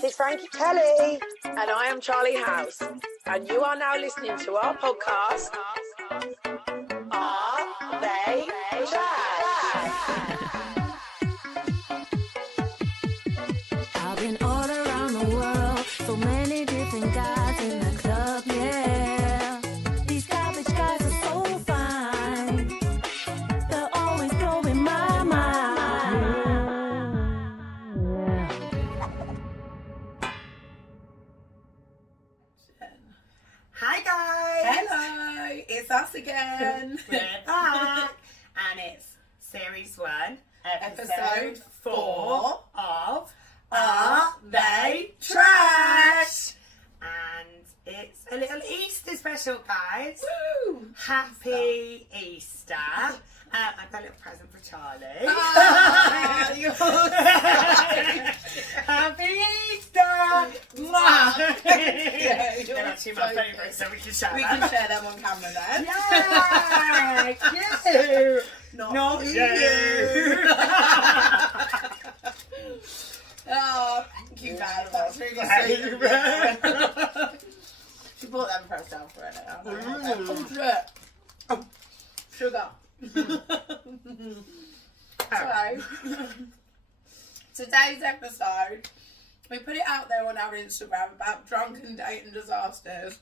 This is Frankie Kelly. And I am Charlie House. And you are now listening to our podcast, Are They Trash? I've been all around the world, so many different guys in the club, yeah. These garbage guys are so fine. They're always blowing my mind. Hi guys! Hello, it's us again. We're back, and it's series 1, episode 4 of Are They Trash? And it's a little Easter special, guys. Woo! Happy Easter! I've got a little present for Charlie. Ah, you're so Happy Easter! Mwah! you're They're actually my so favourites, so we can share We them. can share them on camera then. Yeah! You! Not you! Oh, thank you, guys. That's really Thank sweet. you, of man. you. She bought them for herself already. Oh, sugar. So, today's episode, we put it out there on our Instagram about drunken dating disasters.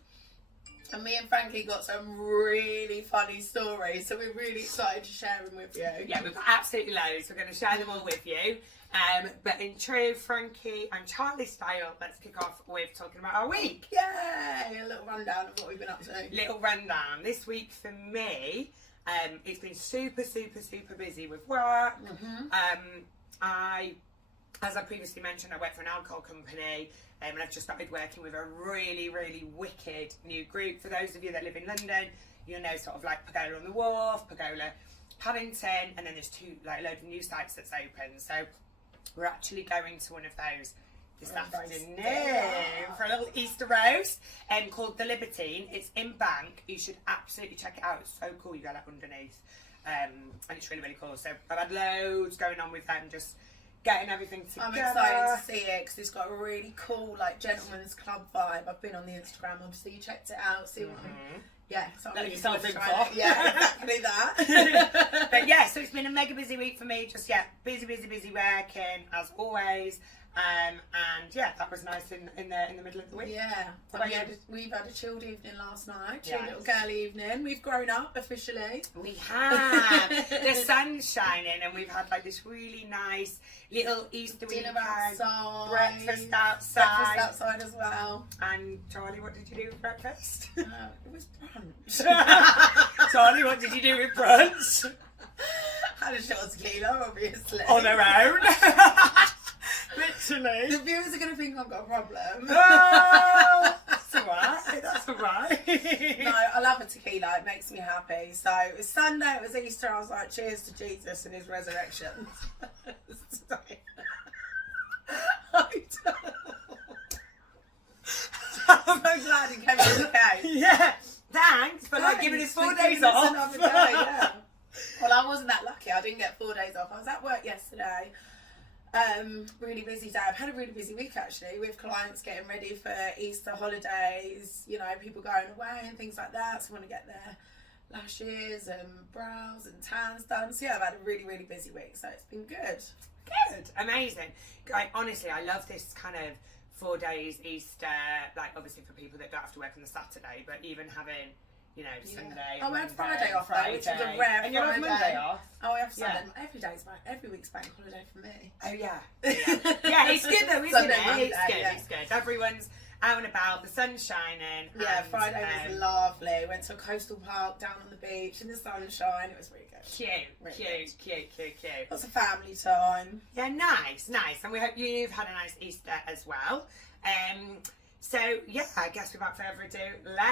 And me and Frankie got some really funny stories, so we're really excited to share them with you. Yeah, we've got absolutely loads. We're going to share them all with you. But in true Frankie and Charlie style, let's kick off with talking about our week. Yay! A little rundown of what we've been up to. Little rundown. This week for me, it's been super busy with work. As I previously mentioned, I work for an alcohol company, and I've just started working with a really wicked new group. For those of you that live in London, you'll know sort of like Pagola on the Wharf, Pagola Paddington, and then there's a load of new sites that's open. So we're actually going to one of those this afternoon for a little Easter roast called The Libertine. It's in Bank. You should absolutely check it out. It's so cool. You go like underneath, and it's really cool. So I've had loads going on with them, just getting everything together. I'm excited to see it because it's got a really cool like gentleman's club vibe. I've been on the Instagram, obviously you checked it out. See what so Let I'm yourself in trying for. it. Yeah, exactly that. But yeah, so it's been a mega busy week for me. Just busy working as always. And yeah, that was nice in the middle of the week. Yeah, What about we've had a chilled evening last night. Yes. Little girly evening. We've grown up officially. We have. The sun's shining, and we've had like this really nice little Easter Dinner weekend. outside. Breakfast outside. Breakfast outside as well. And Charlie, what did you do with breakfast? It was brunch. Charlie, what did you do with brunch? Had a shot of tequila, obviously. On her own. Literally. The viewers are going to think I've got a problem. Oh, that's alright. That's alright. No, I love a tequila. It makes me happy. So it was Sunday, it was Easter. I was like, cheers to Jesus and his resurrection. I'm so glad he came out okay. Yeah. Thanks for like giving us 4 days off. Another day, yeah. Well, I wasn't that lucky. I didn't get 4 days off. I was at work yesterday. Really busy day. I've had a really busy week actually, with clients getting ready for Easter holidays, you know, people going away and things like that, so I want to get their lashes and brows and tans done. So yeah, I've had a really busy week, so it's been good. Amazing. Honestly, I love this kind of 4 days Easter, like obviously for people that don't have to work on the Saturday, but even having, you know, Sunday. Oh, I had Friday off though, which is a Friday. rare And you have Friday. Monday off. Oh, I have Sunday. Yeah. Every week's bank holiday for me. Oh yeah. Yeah, it's good though, isn't Sunday, it? Monday, It's good, yeah. It's good. Everyone's out and about, the sun's shining. Yeah, and, Friday was lovely. Went to a coastal park down on the beach in the sunshine. It was really good. Cute. Lots of family time. Yeah, nice. And we hope you've had a nice Easter as well. So yeah, I guess without further ado,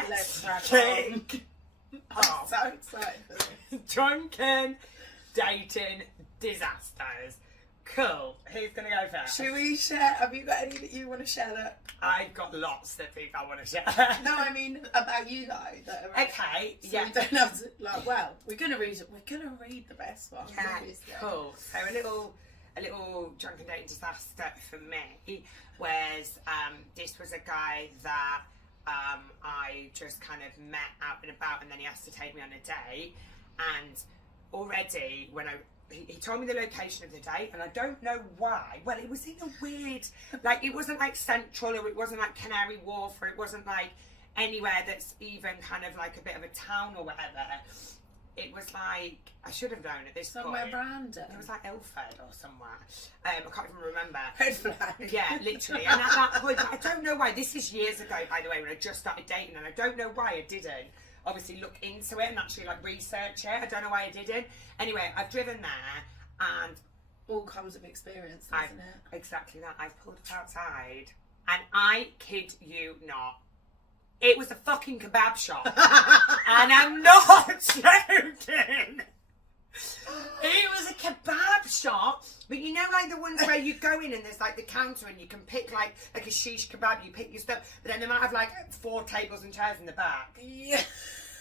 let's kick off. So excited for this. Drunken dating disasters. Cool. Who's going to go first? Should we share? Have you got any that you want to share that? I've got lots that think I want to share. No, I mean about you though. That are, Okay. so Yeah. we don't have to. Like, well, we're gonna read the best one. Yeah. obviously. Cool. So a a little drunken dating disaster for me was this was a guy that I just kind of met out and about, and then he asked to take me on a date. And already when he told me the location of the date, and I don't know why. Well, it was in a weird, like, it wasn't like Central, or it wasn't like Canary Wharf, or it wasn't like anywhere that's even kind of like a bit of a town or whatever. It was like, I should have known at this Somewhere point. random. It was like Ilford or somewhere. I can't even remember. Red flag. Yeah, literally. And at that point, I don't know why. This is years ago, by the way, when I just started dating, and I don't know why I didn't obviously look into it and actually like research it. I don't know why I didn't. Anyway, I've driven there, and all comes with experience, doesn't it? Exactly that. I've pulled up outside, and I kid you not, it was a fucking kebab shop. And I'm not joking. It was a kebab shop, but you know, like the ones where you go in and there's like the counter and you can pick like a shish kebab, you pick your stuff, but then they might have like 4 tables and chairs in the back. Yeah.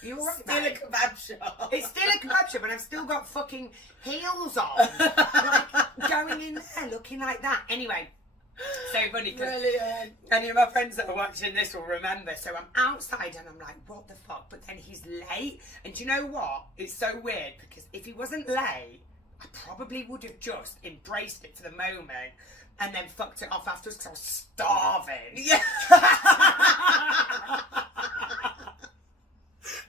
You're right, still mate. a kebab shop. It's still a kebab shop, and I've still got fucking heels on, like going in there looking like that. Anyway. So funny because any of my friends that are watching this will remember. So I'm outside and I'm like, what the fuck? But then he's late. And do you know what? It's so weird because if he wasn't late, I probably would have just embraced it for the moment and then fucked it off afterwards because I was starving. Yeah.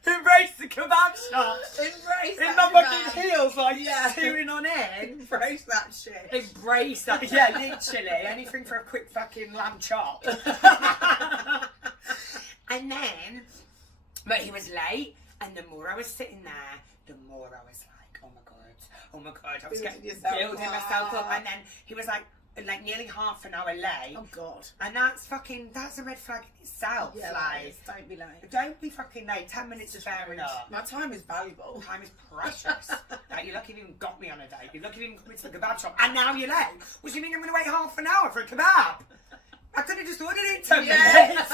Embrace the kebab shop. Embrace in that my kebab. fucking heels, like tuning on in. Embrace that shit. Embrace that. Yeah, literally. Anything for a quick fucking lamb chop. And then, but he was late, and the more I was sitting there, the more I was like, oh my god. I was building myself up. And then he was like nearly half an hour late. Oh god. And that's a red flag in itself. Yeah, like, don't be late. Don't be fucking late. 10 minutes is fair enough. My time is valuable. Time is precious. Like, you're lucky you even got me on a date. You're lucky you even got me to the kebab shop. And now you're late. What do you mean I'm going to wait half an hour for a kebab? I could have just ordered it in 10 minutes.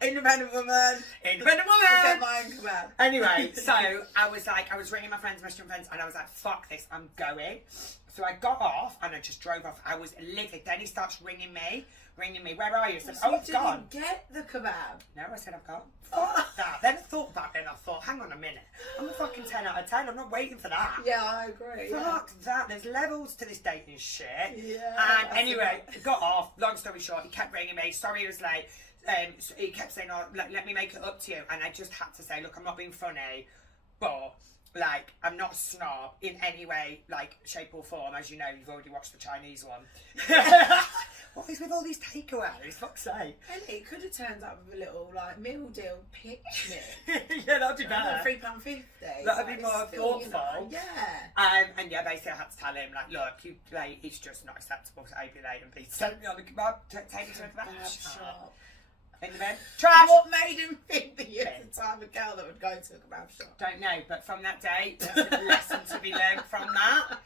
Independent woman. Independent woman. Get my own kebab. Anyway, so I was ringing my friends, messaging friends, and I was like, fuck this, I'm going. So I got off and I just drove off. I was livid. Then he starts ringing me. Where are you? I said, So I've gone. Get the kebab. No, I said I've gone. Fuck that. Then I thought about it and I thought, hang on a minute. I'm a fucking 10 out of 10. I'm not waiting for that. Yeah, I agree. Fuck that. There's levels to this dating shit. Yeah. And anyway, got off. Long story short, he kept ringing me. Sorry he was late. So he kept saying, oh, let me make it up to you. And I just had to say, look, I'm not being funny, but like, I'm not a snob in any way, like, shape or form. As you know, you've already watched the Chinese one. What is with all these takeaways? Fuck's sake. And it could have turned up with a little, like, meal deal picnic. Yeah, that'd be better. £3.50. That'd be more thoughtful. You know, yeah. And yeah, basically I had to tell him, like, look, you late, it's just not acceptable to be late and be sent me on the kebab, take me to a kebab shop. In the bed. Trash! What made him think that you're the type of girl that would go to a kebab shop? Don't know, but from that day, there's a lesson to be learned from that.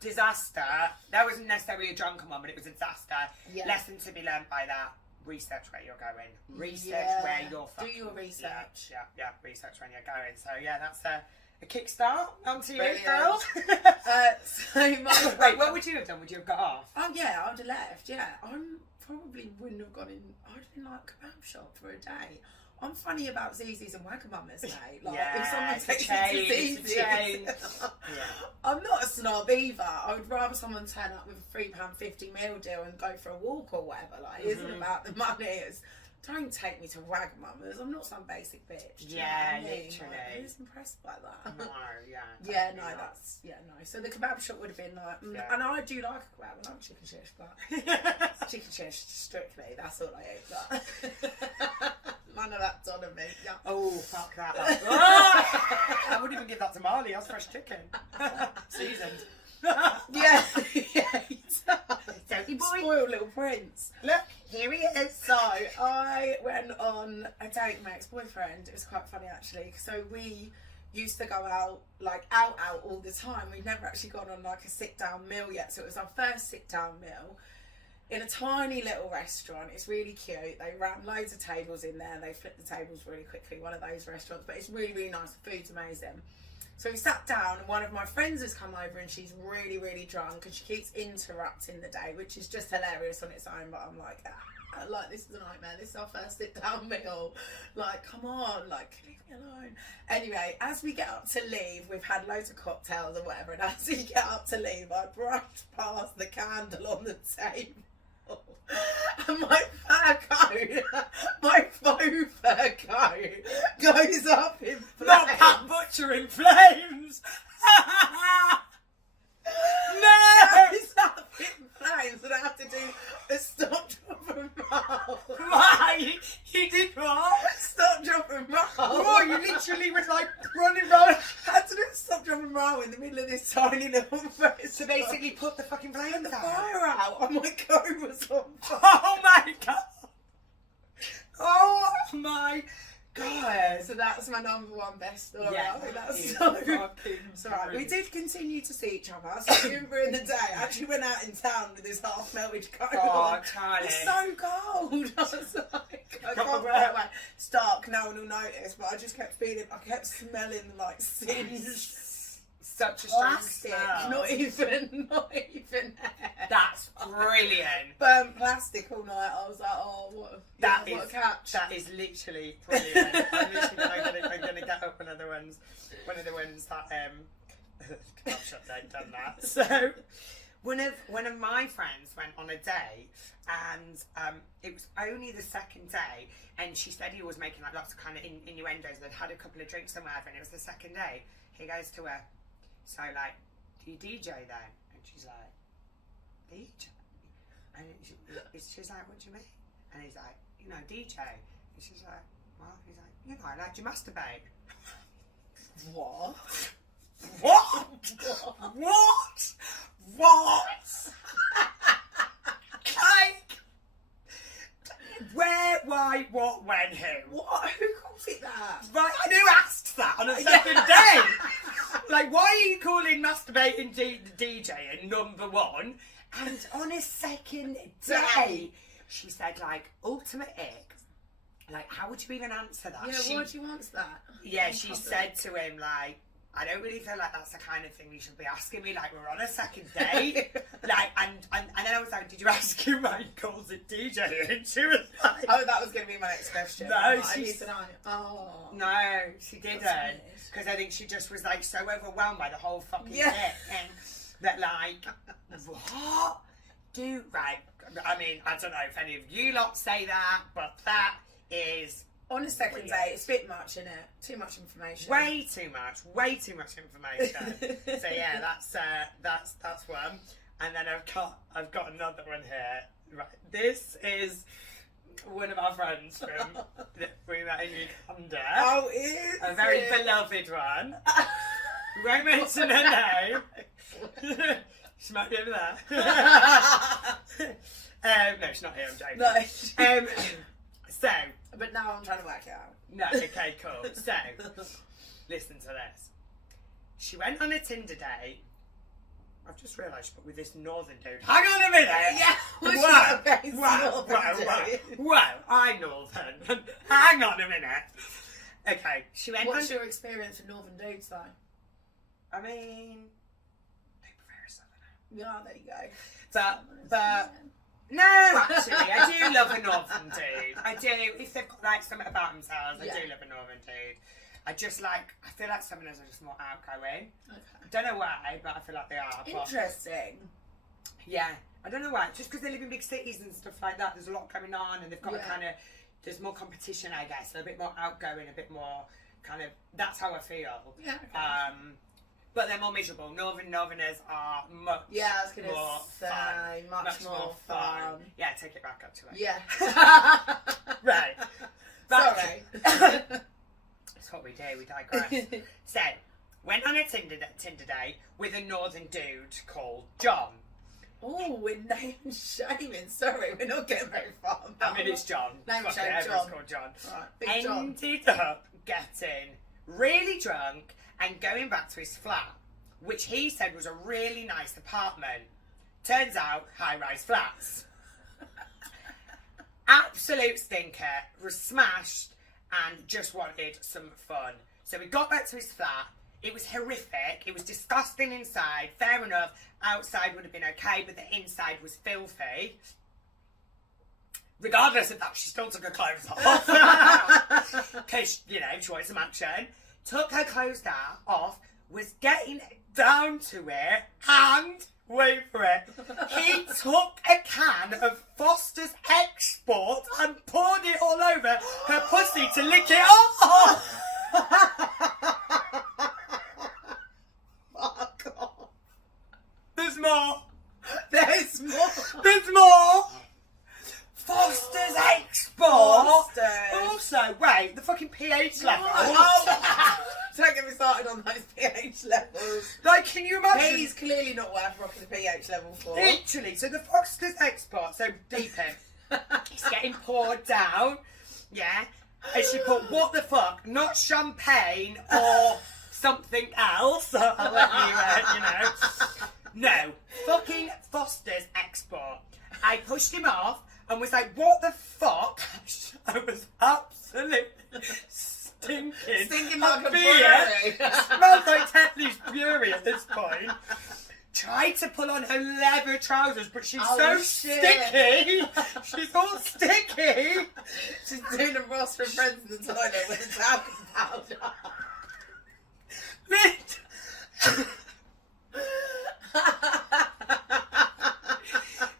Disaster. That wasn't necessarily a drunken one, but it was a disaster. Yeah. Lesson to be learned by that. Research where you're going. Research where you're fucking. Do your research. Yeah, research when you're going. So yeah, that's a kickstart. Onto you, girl. Wait, what would you have done? Would you have got off? Oh yeah, I would have left. Yeah, I probably wouldn't have gone in. I'd have been like kebab shop for a day. I'm funny about Zizis and Wagamamas, mate. Like, if someone takes me to Zizis, I'm not a snob either. I would rather someone turn up with a £3.50 meal deal and go for a walk or whatever. Like, it isn't about the money. It's, don't take me to Wagamamas. I'm not some basic bitch. Yeah, literally. Like, I was impressed by that. No, yeah, no, that's, no. So the kebab shop would have been like, and I do like a kebab, I like chicken shish, but chicken shish strictly, that's all I eat. But none of that's on me. Yeah. Oh, fuck that. I wouldn't even give that to Marley. That's fresh chicken. Seasoned. Yeah. Dirty boy. Spoiled little prince. Look, here he is. So I went on a date with my ex-boyfriend. It was quite funny actually. So we used to go out, like out all the time. We'd never actually gone on like a sit-down meal yet. So it was our first sit-down meal in a tiny little restaurant. It's really cute. They ran loads of tables in there. They flipped the tables really quickly. One of those restaurants, but it's really, really nice. The food's amazing. So we sat down, and one of my friends has come over, and she's really, really drunk, and she keeps interrupting the day, which is just hilarious on its own. But I'm like, like, this is a nightmare. This is our first sit down meal. Like, come on, like, leave me alone. Anyway, as we get up to leave, we've had loads of cocktails or whatever, and as we get up to leave, I brushed past the candle on the table. And my fur coat, my faux fur coat goes up in flames. Not Pat Butcher in flames! No! Goes up in flames, and I have to do a stop, drop and roll. Why? You did what? Stop, drop and roll. Oh, you literally was like running round. I had to do a stop, drop and roll in the middle of this tiny little face. So basically put the fucking flames the out. fire out, and my coat was on fire. Oh my god! Oh my god! So that's my number one best story. Yeah, I think that's it's so fucking It's alright. We brilliant. did continue to see each other. So during the day, I actually went out in town with this half melted coat Oh, on. Charlie. It's so cold. I was like, I Got can't the put it wet. away. It's dark. No one will notice, but I just kept feeling. I kept smelling like singed Such a strong plastic. smell. Not even hair. That's brilliant. Burnt plastic all night. I was like, oh, what a catch. That is literally brilliant. I'm gonna get up one of the ones that Club Shop they've done that. So one of my friends went on a date, and it was only the second day, and she said he was making like lots of kind of innuendos, and they'd had a couple of drinks and whatever, and it was the second day. He goes to her, so like, do you DJ then? And she's like, DJ? And she's like, what do you mean? And he's like, you know, DJ. And she's like, well, he's like, you know, I like to masturbate. What? What? What? What? Like, where, why, what, when, who? What? Who calls it that? Right, and who asked that on a second day? Like, why are you calling masturbating DJing number one? And on a second day, she said, like, ultimate ick. Like, how would you even answer that? Yeah, why do you want that? Yeah, she said to him, like, I don't really feel like that's the kind of thing you should be asking me. Like, we're on a second date. Like, and then I was like, did you ask him why he calls it DJ? And she was like, Oh, that was going to be my next question. No, I she's- need to know. Oh. no, she didn't. weird. Because I think she just was, like, so overwhelmed by the whole fucking Yeah. thing. And that, like, what? Right. I mean, I don't know if any of you lot say that, but that is On a second brilliant. date, it's a bit much, isn't it? Too much information. Way too much information. So yeah, that's one. And then I've got another one here. Right, this is one of our friends from that we met in Uganda. Oh, is A very it? beloved one. We won't mention her name. She might be over there. No, she's not here. I'm joking. No. So. But now I'm trying to work it out. No, okay, cool. So, listen to this. She went on a Tinder date. I've just realised, but with this northern dude. Hang on a minute! Yeah, was she Wow, a face wow, northern wow, dude? wow. I'm northern. Hang on a minute. Okay, she went What's on... your experience with northern dudes, though? I mean... They prefer a southerner. Yeah, there you go. But... No, actually, I do love a northern dude. I do. If they've got like something about themselves, I do love a northern dude. I feel like southerners are just more outgoing. Okay. I don't know why, but I feel like they are. But Interesting. yeah, I don't know why. Just because they live in big cities and stuff like that, there's a lot going on, and they've got a kind of, there's more competition, I guess. They're a bit more outgoing, a bit more kind of. That's how I feel. Yeah. Okay. But they're more miserable. Northerners are much Yeah, I was gonna more say, fun. much more fun. Yeah, take it back actually. Yeah. Right. Sorry. That's what we do, we digress. So, went on a Tinder date with a northern dude called John. Oh, we're name shaming. Sorry, we're not getting very far. I mean, it's John. Name Fuck shame, it, everyone's John. called John. Right, big John. Ended up getting really drunk and going back to his flat, which he said was a really nice apartment. Turns out, high-rise flats. Absolute stinker, was smashed and just wanted some fun. So we got back to his flat. It was horrific. It was disgusting inside. Fair enough. Outside would have been okay, but the inside was filthy. Regardless of that, she still took her clothes off. Because, you know, she wanted some action. Took her clothes off, was getting down to it, and, wait for it, he took a can of Foster's Export and poured it all over her pussy to lick it off. Fuck off. There's more. There's more. There's more. Foster's Export. Foster's. Also, wait, the fucking pH level. Oh, don't get me started on those pH levels. Like, can you imagine? He's clearly not worth rocking the pH level for. Literally, so the Foster's Export, so deep in, it's getting poured down, yeah, and she put, what the fuck, not champagne or something else, I'll let you know. No, fucking Foster's Export. I pushed him off and was like, what the fuck? I was absolutely stinking like a beer. brewery. Smells like Tetley's Brewery at this point. Tried to pull on her leather trousers, but she's so sticky. She's all sticky. She's doing a Ross from Friends in the toilet with a talcum powder.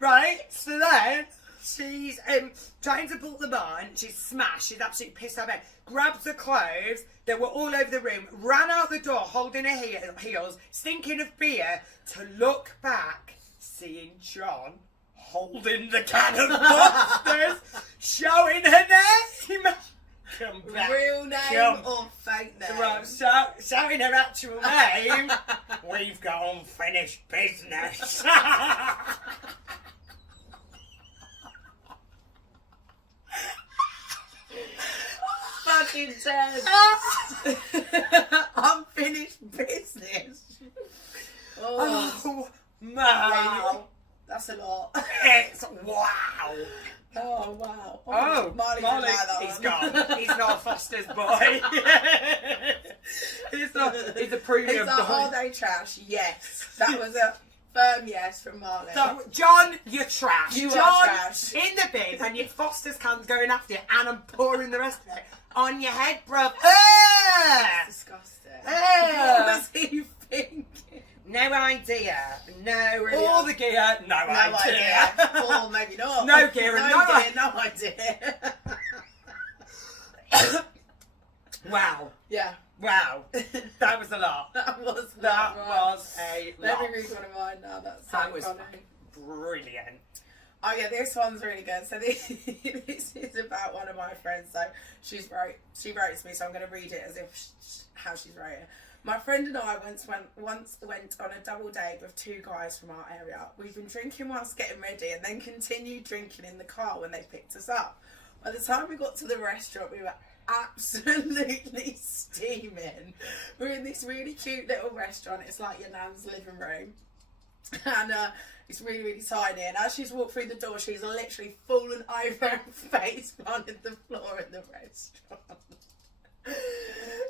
Right, so then she's trying to pull them on. She's smashed. She's absolutely pissed off. Grabs the clothes that were all over the room. Ran out the door holding her heels, stinking of beer. To look back, seeing John holding the can of Foster's, showing her name. Come back. Real name or fake name? Right, shouting her actual name. We've got unfinished business. Fucking dead. Unfinished business. Oh, man. Wow. That's a lot. It's wow. Oh, wow. Oh, Marley, he's gone. He's not a Foster's boy. He's a premium Is that boy. are they trash? Yes. That was a firm yes from Marley. So, John, you're trash. You John, are trash. in the bin, and your Foster's can's going after you, and I'm pouring the rest of it on your head, bruv. Disgusting. Ah! What was he thinking? No idea. No, Really? all the gear, no idea. Or maybe not. No gear and no gear, no idea. Wow. Yeah. Wow. That was a lot. That was That right. was a Let lot. me read one of mine now. That's so That was funny. brilliant. Oh yeah, this one's really good. So this is about one of my friends. So she wrote to me, so I'm going to read it as if how she's wrote it. My friend and I once went on a double date with two guys from our area. We've been drinking whilst getting ready and then continued drinking in the car when they picked us up. By the time we got to the restaurant, we were absolutely steaming. We're in this really cute little restaurant. It's like your nan's living room. And it's really, really tiny. And as she's walked through the door, she's literally fallen over and face planted the floor in the restaurant.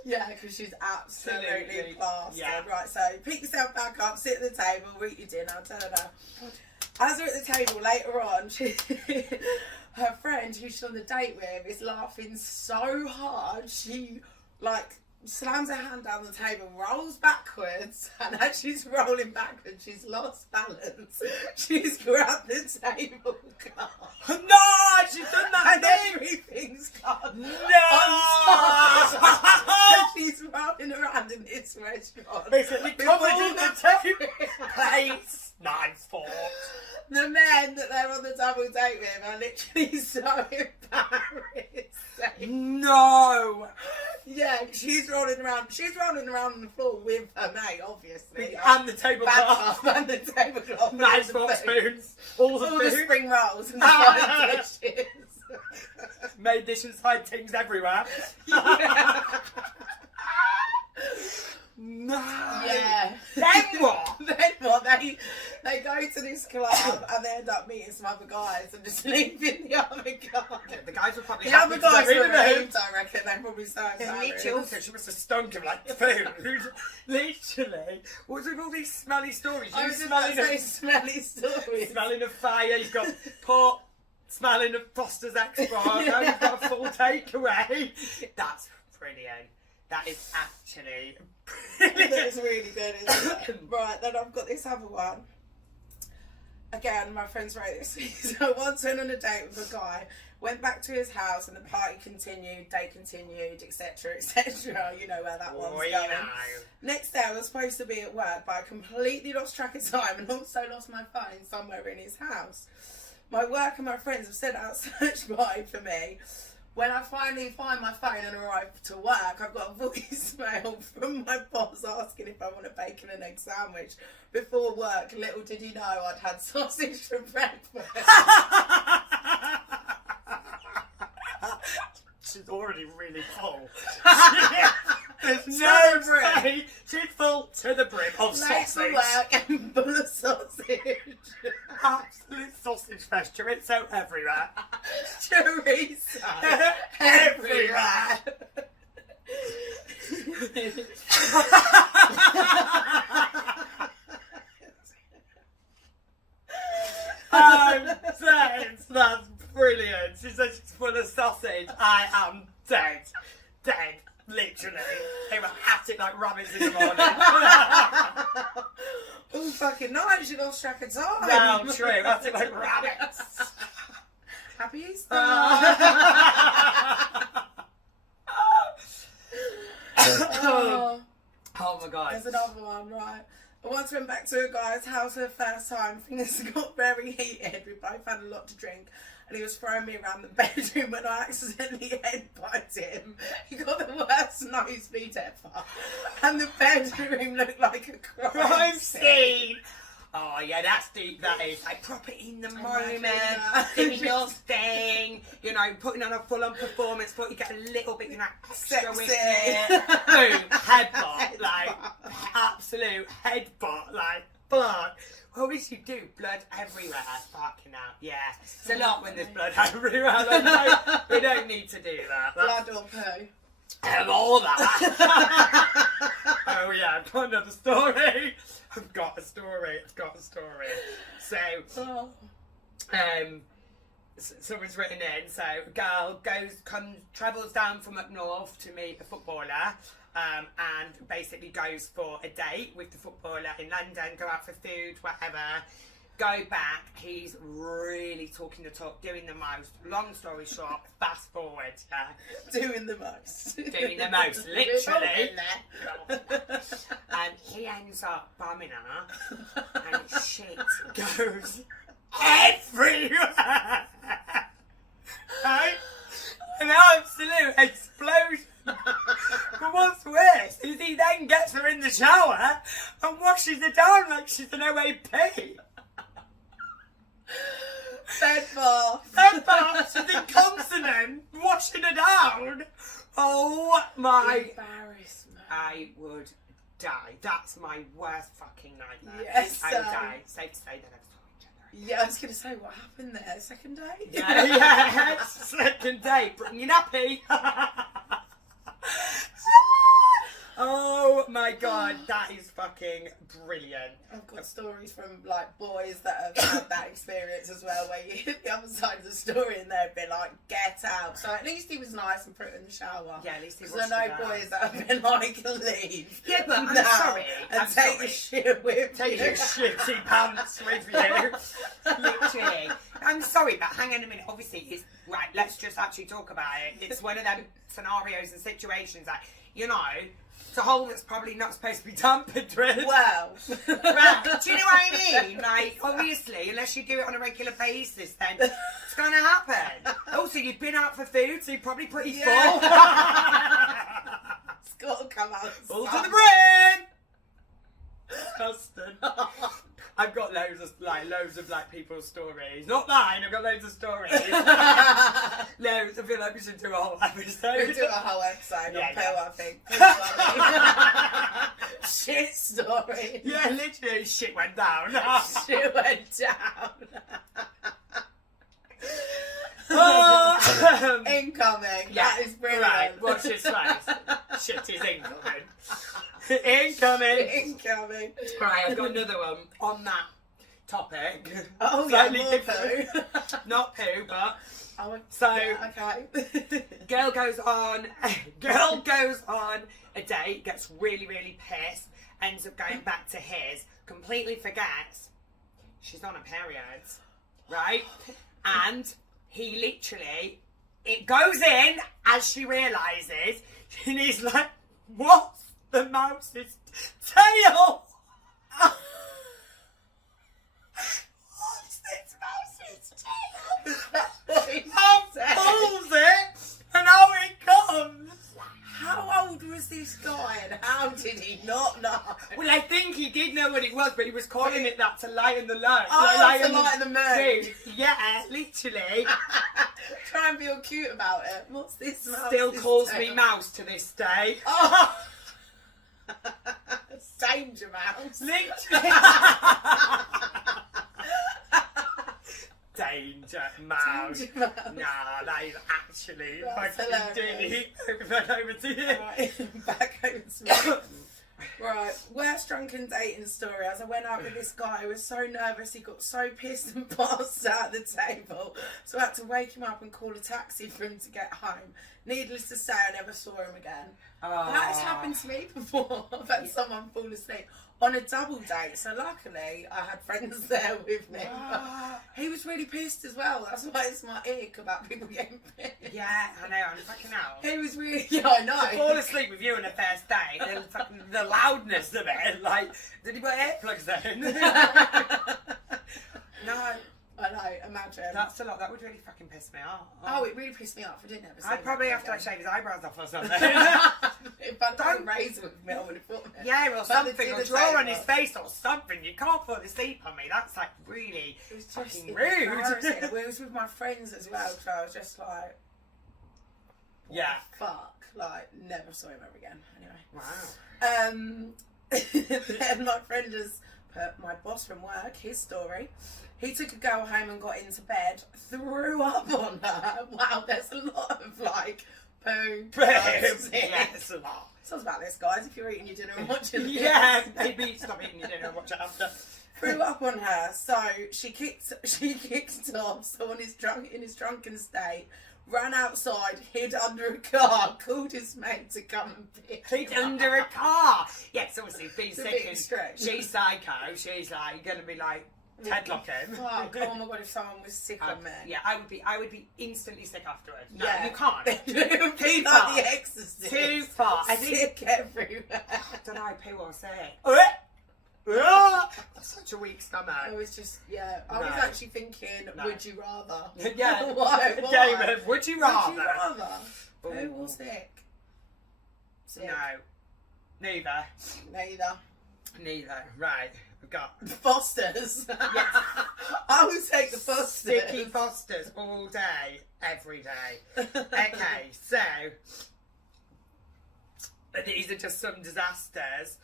Yeah, because she's absolutely plastered. Yeah. Right, so pick yourself back up, sit at the table, eat your dinner, ta-da-da. As we're at the table later on, her friend who she's on the date with is laughing so hard, she slams her hand down the table, rolls backwards, and as she's rolling backwards, she's lost balance. She's grabbed the table cup. No, she's done that And thing. everything's gone. No. And she's rolling around in this restaurant. Basically covered in the table. Plates, knives, forks. The men that they're on the double date with are literally so embarrassed. No. Yeah, she's rolling around. She's rolling around on the floor with her mate, obviously. And the tablecloth. And the tablecloth. Knives, forks, spoons. All the All food. the spring rolls and the fried dishes. Made dish and side things everywhere. Yeah. No. Yeah. Then what? Then what? They go to this club and they end up meeting some other guys and just leaving the other guy. Yeah, the guys were probably The other happy to guys go in were the room. relieved, I reckon. They probably so Literally, also, she must have stunk of like food. Literally. What's with all these smelly stories? I You was just about smelling to say of, smelly stories. smelling of fire, you've got pot, smelling of Foster's ex-bar, now you've got a full takeaway. That's brilliant. That is actually brilliant. That's really good, isn't it? Right, then I've got this other one. Again, my friends wrote this. So I once went on a date with a guy, went back to his house and the party continued, day continued, etc, etc. You know where that one's Oh, you going. know. Next day I was supposed to be at work, but I completely lost track of time and also lost my phone somewhere in his house. My work and my friends have sent out a search party for me. When I finally find my phone and arrive to work, I've got a voicemail from my boss asking if I want a bacon and egg sandwich. Before work, little did he know I'd had sausage for breakfast. She's already really full. There's no way. She's full to the brim of Late for sausage. work and full of sausage. Absolute sausage fest. Chorizo everywhere. Chorizo everywhere. I'm dead. That's brilliant. She said she's full of sausage. I am dead. Dead. Literally. They were at it like rabbits in the morning. All fucking night, she lost track of time. No, true. At it like rabbits. Happy Easter. Oh, Oh my god. there's another one, right? I once went back to a guy's house for the first time. Things got very heated. We both had a lot to drink. And he was throwing me around the bedroom when I accidentally headbutted him. He got the worst nosebleed ever. And the bedroom looked like a crime scene. Oh yeah, that's deep. That is like proper in the moment, that. doing your thing. You know, putting on a full-on performance, but you get a little bit, you know, extra with Sexy. it. Boom, headbutt, like absolute headbutt, like fuck. What would you do? Blood everywhere. Fucking hell. Yeah, it's a lot when there's blood everywhere. Like, we don't need to do that. That's Blood or poo. all that. Oh yeah, I've got another story. I've got a story. So, someone's written in. So, a girl travels down from up north to meet a footballer, and basically goes for a date with the footballer in London. Go out for food, whatever. Go back. He's really talking the talk, doing the most. Long story short, fast forward. Doing the most. Doing the most, literally. And he ends up bumming her, and shit goes everywhere. Right? An absolute explosion. But what's worse is he then gets her in the shower and washes her down like she's an OAP. Bed bath. Then bath, she's incontinent, washing her down. Oh my. Embarrassment. I would die. That's my worst fucking nightmare. Yes, I would die. Safe to say they never saw each other. Yeah, I was going to say, what happened there? Second date? Yeah. Second date. Bring your nappy. Oh my god, that is fucking brilliant. I've got stories from like boys that have had that experience as well, where you hit the other side of the story and they've been like, get out. So at least he was nice and put it in the shower. Yeah, at least he was. Because I know boys that have been like, leave. Yeah, but I'm now sorry. And I'm take sorry. the shit with Take you. your shitty pants with you. Literally. I'm sorry, but hang on a minute. Obviously, it's right. Let's just actually talk about it. It's one of them scenarios and situations that, you know, it's a hole that's probably not supposed to be tampered with. Well. Right. Do you know what I mean? Like, obviously, unless you do it on a regular basis, then it's going to happen. Also, you've been out for food, so you're probably pretty full. It's got to come out. Full to the brim! Disgusting. I've got loads of people's stories. Not mine, I've got loads of stories. Loads. I feel like we should do a whole episode. We'll do a whole episode Yeah, on Pale, I think. Shit story. Yeah, literally, shit went down. Shit went down. Incoming. Yeah, That is brilliant. Right, watch his face. Shit is incoming. Incoming. Incoming. Right, I've got another one on that topic. Oh, Slightly yeah, more different. poo. Not poo, but... Oh, So, yeah, okay. girl goes on a date, gets really, really pissed, ends up going back to his, completely forgets she's on a period, right? And he literally, it goes in as she realises, and he's like, what's the mouse's tail? What's this mouse's tail? Pulls it, and out it comes. How old was this guy and how did he not know? Well, I think he did know what it was, but he was calling it that to lighten the load. Oh, to lighten the mood. Yeah, literally. Try and be all cute about it. What's this mouse? Still calls me mouse to this day. Oh. Danger mouse. Literally. Danger mouse. Danger mouse. Nah, that is actually That's fucking hilarious. over to you. Right, back over to me. Right, worst drunken dating story. As I went out with this guy, I was so nervous, he got so pissed and passed out at the table. So I had to wake him up and call a taxi for him to get home. Needless to say, I never saw him again. That has happened to me before. I've had someone fall asleep on a double date. So luckily, I had friends there with me. But he was really pissed as well. That's why it's my ick about people getting pissed. Yeah, I know, I'm fucking out. He was really, yeah, I know. To fall asleep with you on a first date, and fucking the loudness of it, like, did he put earplugs in? No. I know, imagine. That's a lot, that would really fucking piss me off. Oh, it really pissed me off. I didn't ever see I'd probably have to like again. shave his eyebrows off or something. If I don't raise him with me, I would have thought it. Yeah, or But something, the or dinner draw on table- his face or something. You can't fall asleep on me. That's like really It was just fucking rude. embarrassing. It was with my friends as well, so I was just like, Yeah. fuck. Like, never saw him ever again. Wow. Anyway. Then my friend has put my boss from work, his story. He took a girl home and got into bed, threw up on her. Wow, there's a lot of like poo. Yes, a lot. Sounds about this, guys. If you're eating your dinner and watching this. Yeah, maybe stop eating your dinner and watch it after. Threw up on her, so she kicked off. So in his drunken state, ran outside, hid under a car, called his mate to come and pick He's him under a up. car. Yes, obviously, being It's a sick bit and stretch. she's psycho. She's like gonna be like headlocking. Fuck, oh my god, if someone was sick on me. Yeah, I would be instantly sick afterwards. No, Yeah. you can't. It would be Too like far. The Exorcist. Too far. I think Sick everywhere. I don't know, poo or sick. That's such a weak stomach. I was just, yeah. I was No. actually thinking, No. would you rather? Yeah. Why? Game of would you rather? Would you rather? Ooh. Who was sick? Sick. No. Neither. Neither. Right. We've got Fosters. Yes. I would take the Fosters. Sticky Fosters all day, every day. Okay, so these are just some disasters.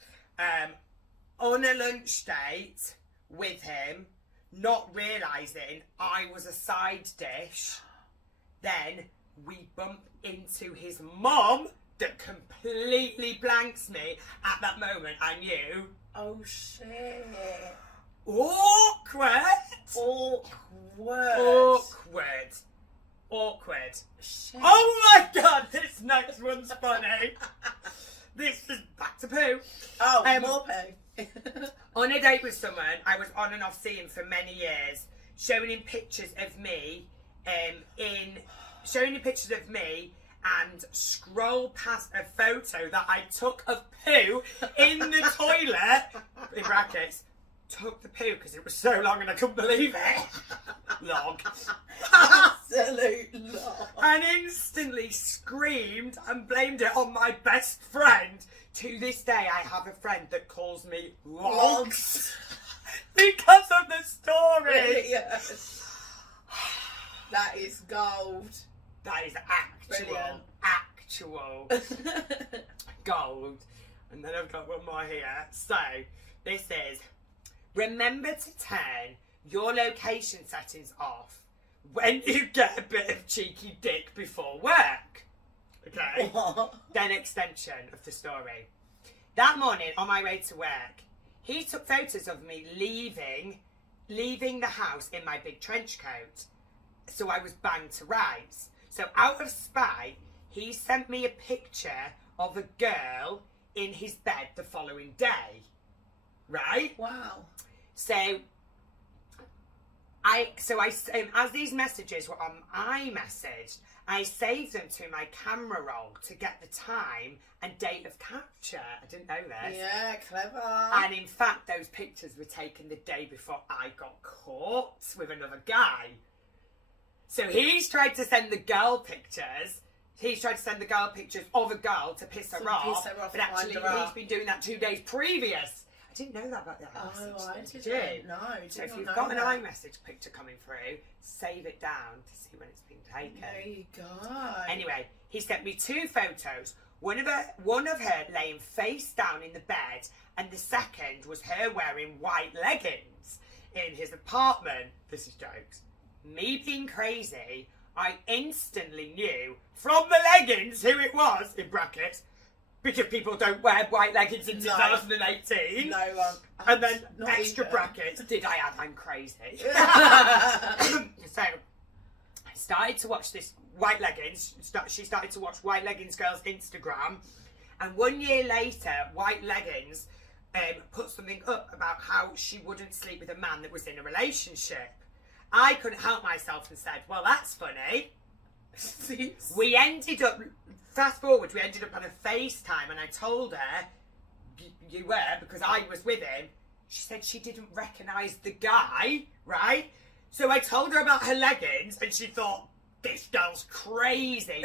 On a lunch date with him, not realising I was a side dish, then we bump into his mum that completely blanks me. At that moment, I knew. Oh shit. Awkward. Shit. Oh my god, this next one's funny. This is back to poo. Oh, more poo. On a date with someone I was on and off seeing for many years, showing him pictures of me, and scroll past a photo that I took of poo in the toilet, in brackets, took the poo because it was so long and I couldn't believe it. Log. Absolute love. And instantly screamed and blamed it on my best friend. To this day, I have a friend that calls me Logs because of the story. Yes. That is gold. That is Brilliant. actual gold. And then I've got one more here. So, this is, remember to turn your location settings off when you get a bit of cheeky dick before work. Okay? What? Then extension of the story. That morning, on my way to work, he took photos of me leaving the house in my big trench coat. So I was banged to rights. So out of spite, he sent me a picture of a girl in his bed the following day. Right? Wow. So as these messages were on iMessage, I saved them to my camera roll to get the time and date of capture. I didn't know this. Yeah, clever. And in fact, those pictures were taken the day before I got caught with another guy. So he's tried to send the girl pictures. He's tried to send the girl pictures of a girl to piss her off. But actually, he's been doing that 2 days previous. I didn't know that about the iMessage. Oh, I Did didn't. you? No, So if you've got an iMessage picture coming through, save it down to see when it's been taken. There you go. Anyway, he sent me 2 photos. One of her laying face down in the bed, and the second was her wearing white leggings in his apartment. This is jokes. Me being crazy, I instantly knew from the leggings who it was, in brackets, because people don't wear white leggings in 2018. No one. And then Not extra even. brackets, did I add I'm crazy? So, I started to watch this white leggings. She started to watch White Leggings Girl's Instagram. And 1 year later, White Leggings put something up about how she wouldn't sleep with a man that was in a relationship. I couldn't help myself and said, well, that's funny. We ended up, fast forward, we ended up on a FaceTime and I told her, you were, because I was with him. She said she didn't recognise the guy, right? So I told her about her leggings and she thought, this girl's crazy.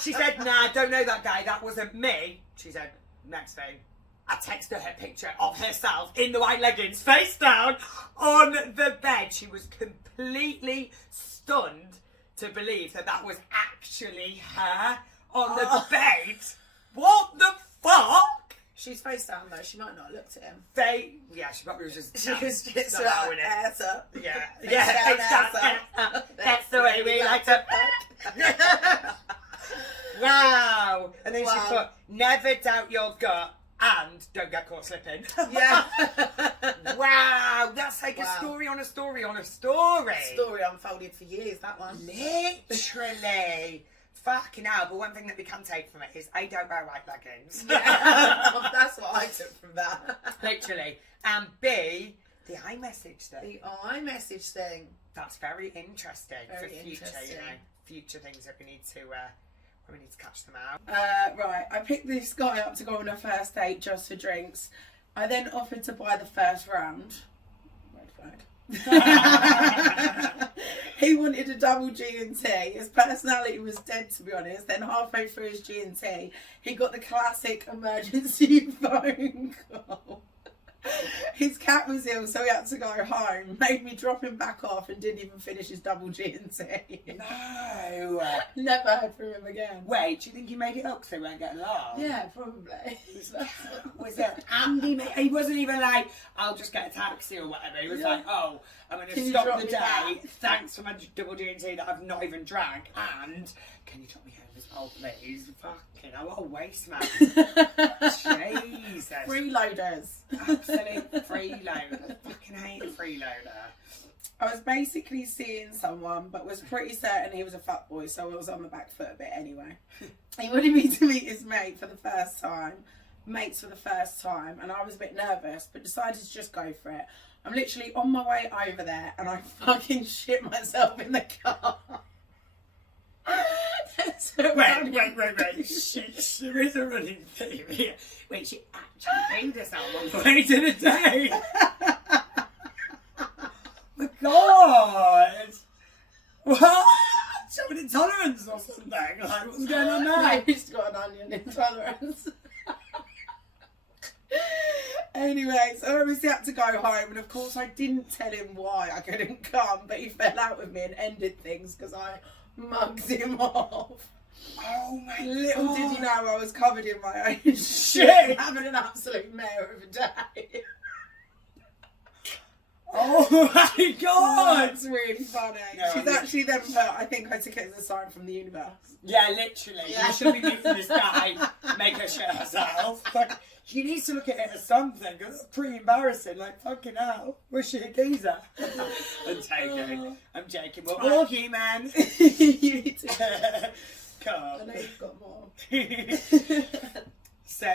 She said, nah, don't know that guy, that wasn't me. She said, next thing, I texted her picture of herself in the white leggings, face down, on the bed. She was completely stunned to believe that was actually her on the bed. What the fuck? She's face down though. She might not have looked at him. She probably was just. She was just allowing like, it. ass up. Yeah, Face yeah, down, it's that's the way we like to. Wow. And then she put, never doubt your gut and don't get caught slipping. Yeah. Wow, that's like a story on a story on a story. Story unfolded for years, that one. Literally. Fucking hell, but one thing that we can take from it is I don't wear white leggings. Yeah. That's what I took from that. Literally. And B, the iMessage thing. The iMessage thing. That's very interesting for Very future, interesting. Future things that we need to catch them out. Right, I picked this guy up to go on a first date just for drinks. I then offered to buy the first round. Red flag. He wanted a double G&T. His personality was dead, to be honest. Then halfway through his G&T, he got the classic emergency phone call. His cat was ill, so he had to go home. Made me drop him back off and didn't even finish his double G&T. No. Never heard from him again. Wait, do you think he made it up because they weren't getting along? Yeah, probably. Was it Andy? He wasn't even like, I'll just get a taxi or whatever. He was like, oh, I'm going to stop the day. Thanks for my double G&T that I've not even drank. And can you drop me home as well, please? Fucking hell, what a waste, man. Jesus. Freeloaders. Absolute freeloader. I fucking hate a freeloader. I was basically seeing someone, but was pretty certain he was a fuckboy, so I was on the back foot a bit anyway. He wanted me to meet his mates for the first time, and I was a bit nervous, but decided to just go for it. I'm literally on my way over there, and I fucking shit myself in the car. Wait. There is a running theme here. Wait, she actually made us out on the way to the day. My God! What? Showing intolerance or something? Like, what's going on there? He's got an onion intolerance. Anyway, so I obviously had to go home, and of course I didn't tell him why I couldn't come, but he fell out with me and ended things because I mugged him off. Oh my Little God. did you know I was covered in my own shit, having an absolute mare of a day. Oh my God. That's really funny. No, She's actually then put, I think I took it as a sign from the universe. Yeah, literally. Yeah. You should be meeting this guy, make her shit herself. Like, she needs to look at it as something, because it's pretty embarrassing. Like, fucking hell. Was she a geezer? I'm joking. I'm joking. We're all human. You need to. Come I on. know you've got more. So,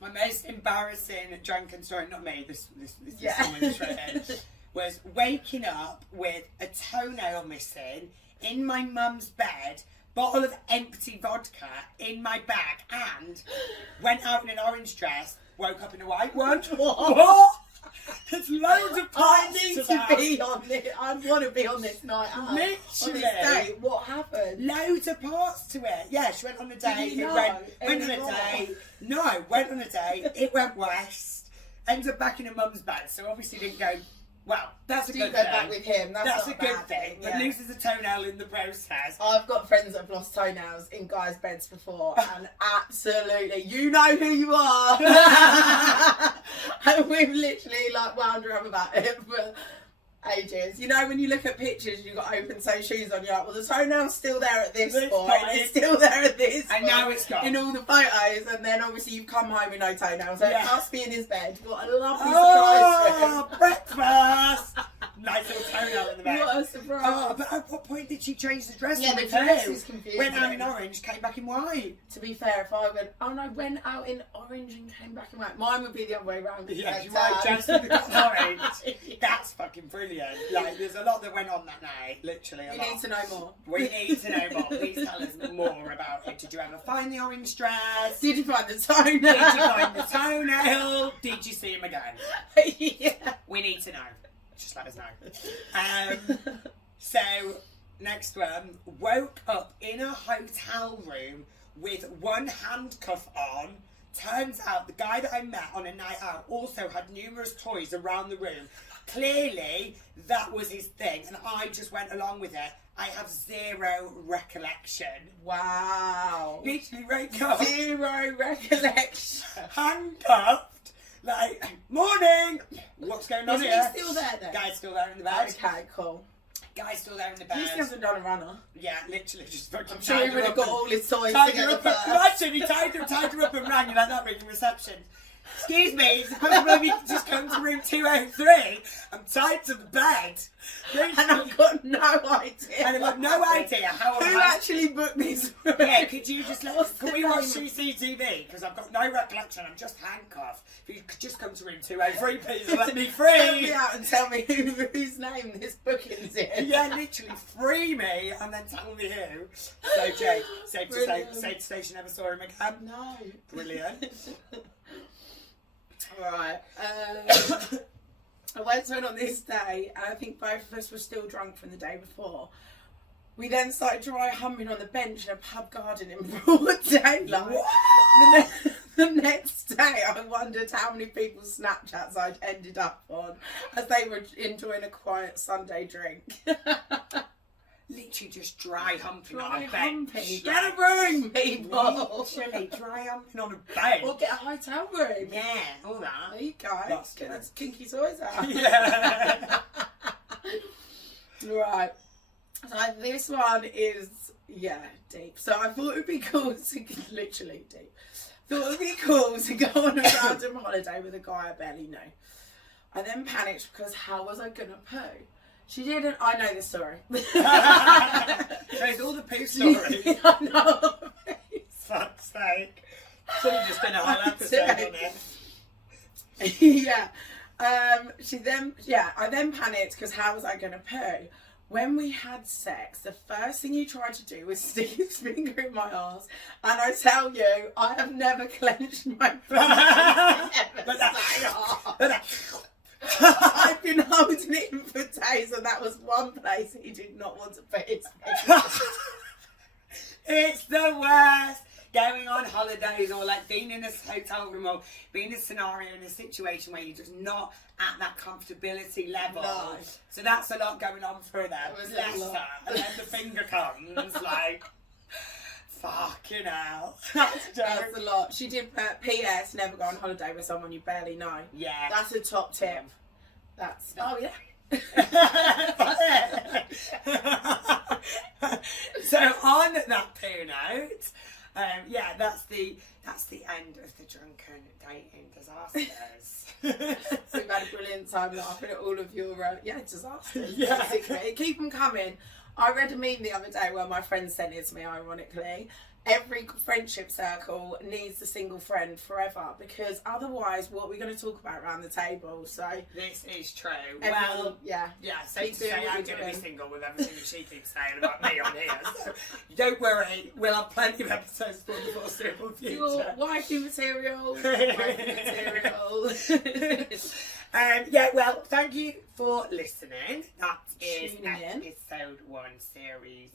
my most embarrassing drunken story, not me, this Yeah. is someone who's written, was waking up with a toenail missing in my mum's bed, bottle of empty vodka in my bag, and went out in an orange dress, woke up in a white one. What? There's loads of I parts need to to that. be on this. I want to be on this night out. Literally. On this day. What happened? Loads of parts to it. Yeah, she went on a date. you It know went on a anymore? date. No, went on a date. It went west. Ended up back in her mum's bed. So obviously didn't go. Well, that's a Do you good go thing. back with him? That's a not good bad thing. But yeah. loses a toenail in the process. I've got friends that have lost toenails in guys' beds before, and absolutely, you know who you are. And we've literally like wound around about it for ages. You know, when you look at pictures, you've got open-toe shoes on, you're like, well, the toenail's still there at this This point, point. it's still there at this And point, now it's gone. in all the photos, and then obviously you've come home with no toenails, so Yeah. it must be in his bed. What a lovely surprise for him. Oh, breakfast! Nice little toenail in the bed. What a surprise. Oh, but at what point did she change the dress? Yeah, on the the dress tail? is confusing. Went out in orange, came back in white. To be fair, if I went, oh no, went out in orange and came back in white, mine would be the other way around. Yeah, you white dress with the orange. That's fucking brilliant. Like, there's a lot that went on that night. Literally a We lot. need to know more. We need to know more. Please tell us more about it. Did you ever find the orange dress? Did you find the toenail? Did you find the toenail? Did you see him again? Yeah. We need to know. Just let us know. So, next one. Woke up in a hotel room with one handcuff on. Turns out the guy that I met on a night out also had numerous toys around the room. Clearly, that was his thing, and I just went along with it. I have zero recollection. Wow. Literally wake up, Zero recollection. handcuffed, like, morning! What's going on Is he here? still there then? Guy's still there in the bed. Okay, cool. Guy's still there in the At least he bed. hasn't done a runner. Yeah, literally just fucking I'm sure he would have got all his toys tied her together up. first. Imagine he tied her up and rang you like that ringing reception. Excuse me, is it possible if you could just come to room 203? I'm tied to the bed. And I've got no idea. And I've got no idea how Who actually booked this room? Yeah, could you just What's can the we watch name? CCTV? Because I've got no recollection, I'm just handcuffed. If you could just come to room 203, please, and let me Help free. me out and tell me whose name this booking's in. Yeah, literally free me and then tell me who. So Jake, safe to say she never saw him again. No. Brilliant. Right. I went to it on this day, and I think both of us were still drunk from the day before. We then started dry humping on the bench in a pub garden in broad daylight. The next day, I wondered how many people's Snapchats I'd ended up on as they were enjoying a quiet Sunday drink. Literally just dry humping on Dry a bench. humping. Get a room, people. Literally dry humping on a bench. Or get a hotel room. Yeah, all There that. you go. That's Get good. those kinky toys out. Yeah. Right. So this one is, yeah, deep. So I thought it would be cool to, literally deep. Thought it would be cool to go on a random holiday with a guy I barely knew. I then panicked because how was I going to poo? She didn't, I know this story. There's all the poo stories. I know. Fuck's sake. Should have just done a whole episode on it. Yeah. I then panicked because how was I going to poo? When we had sex, the first thing he tried to do was stick his finger in my arse, and I tell you, I have never clenched my fingers I've been holding it in for days, and that was one place he did not want to put his finger. It's the worst. Going on holidays or like being in a hotel room or being in a scenario in a situation where you're just not at that comfortability level. No. So that's a lot going on for them. It was a Bless lot. her. And then the finger comes like, Fucking hell. That's a lot. She did put P.S. never go on holiday with someone you barely know. Yeah. That's a top tip. That's, oh yeah. So on that poo note, yeah, that's the end of the drunken dating disasters. We've had a brilliant time laughing at all of your disasters. Yeah. Basically. Keep them coming. I read a meme the other day where my friend sent it to me, ironically. Every friendship circle needs a single friend forever, because otherwise what are we going to talk about around the table? So this is true. everyone, Well, yeah, safe to doing say what I'm you're going to be doing. single with everything that she keeps saying about me on here. So don't worry, we'll have plenty of episodes for the foreseeable future. Your wifey material. Wifey material. Yeah, well, thank you for listening. That is Tuning in. episode 1, series.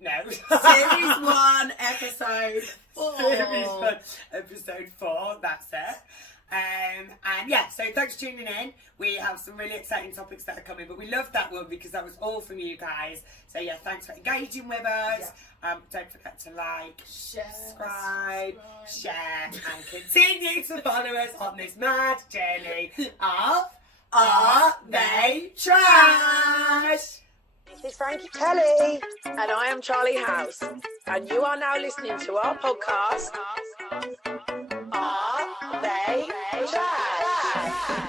No. Series 1, episode 4. Series 1, episode 4. That's it. And yeah, so thanks for tuning in. We have some really exciting topics that are coming, but we loved that one because that was all from you guys. So yeah, thanks for engaging with us. Yeah. Don't forget to like, Share, subscribe, share, and continue to follow us on this mad journey of Are They Trash? This is Frankie Kelly. And I am Charlie House. And you are now listening to our podcast, Are They Trash?